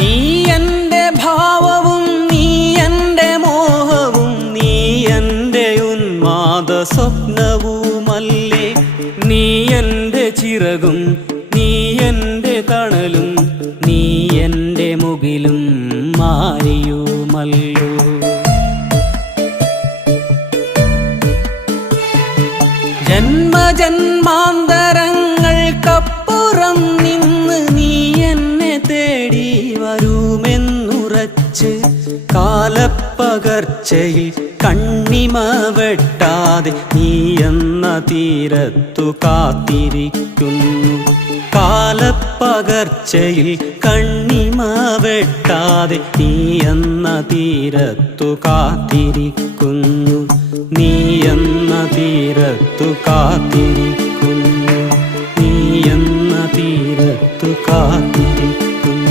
നീ എൻ്റെ ഭാവവും നീ എൻ്റെ മോഹവും നീ എൻ്റെ ഉന്മാദ സ്വപ്നവുമല്ലേ. നീ എൻ്റെ ചിറകും നീ എൻ്റെ തണലും നീ എൻ്റെ മുകിലും മാറിയുമല്ലോ. ജന്മജന്മാന്തരങ്ങൾക്കപ്പുറം നിന്ന് നീ എന്നെ തേടി വരുമെന്നുറച്ച് കാലപ്പകർച്ചയിൽ കണ്ണിമ വെട്ടാതെ നീ എന്ന തീരത്തു കാത്തിരിക്കുന്നു. കാലപ്പകർച്ചയിൽ കണ്ണിമ വെട്ടാതെ നീ എന്ന തീരത്തു കാത്തിരിക്കുന്നു. നീ എന്ന തീരത്തു കാത്തിരിക്കുന്നു. നീ എന്ന തീരത്തു കാത്തിരിക്കുന്നു.